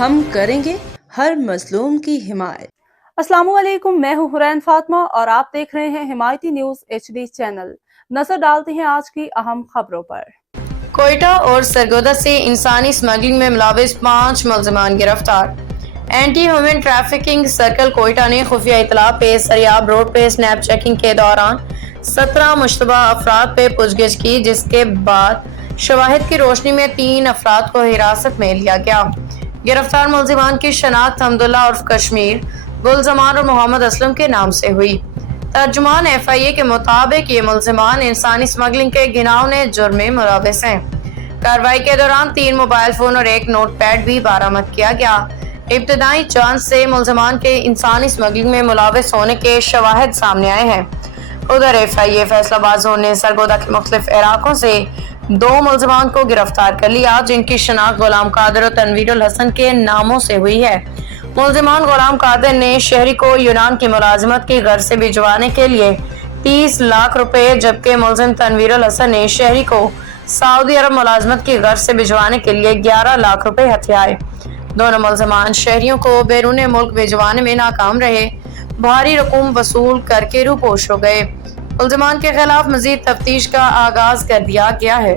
ہم کریں گے ہر مظلوم کی حمایت۔ السلام علیکم، میں ہوں حرین فاطمہ اور آپ دیکھ رہے ہیں حمایتی نیوز HD چینل۔ نظر ڈالتے ہیں آج کی اہم خبروں پر۔ کوئٹہ اور سرگودا سے انسانی اسمگلنگ میں ملوث 5 ملزمان گرفتار۔ Anti human trafficking circle Quetta نے خفیہ اطلاع پہ سریاب روڈ پہ سنیپ چیکنگ کے دوران 17 مشتبہ افراد پہ پوچھ گچھ کی، جس کے بعد شواہد کی روشنی میں 3 افراد کو حراست میں لیا گیا۔ گرفتار ملزمان کی شناخت حمداللہ عرف کشمیر، گلزمان اور محمد اسلم کے نام سے ہوئی۔ ترجمان FIA کے مطابق یہ ملزمان انسانی اسمگلنگ کے گھناؤنے جرم میں ملوث ہیں۔ کارروائی کے دوران 3 موبائل فون اور 1 نوٹ پیڈ بھی برآمد کیا گیا۔ ابتدائی جانچ سے ملزمان کے انسانی اسمگلنگ میں ملوث ہونے کے شواہد سامنے آئے ہیں۔ ادھر FIA فیصل آباد زون نے سرگودا کے مختلف علاقوں سے 2 ملزمان کو گرفتار کر لیا، جن کی شناخت غلام قادر اور تنویر الحسن کے ناموں سے ہوئی ہے۔ ملزمان غلام قادر نے شہری کو یونان کی ملازمت کی غرض سے بھجوانے کے لیے 30 لاکھ روپے، جبکہ ملزم تنویر الحسن نے شہری کو سعودی عرب ملازمت کی غرض سے بھجوانے کے لیے 11 لاکھ روپے ہتھیائے۔ دونوں ملزمان شہریوں کو بیرون ملک بھجوانے میں ناکام رہے، بھاری رقوم وصول کر کے روپوش ہو گئے۔ ملزمان کے خلاف مزید تفتیش کا آغاز کر دیا گیا ہے۔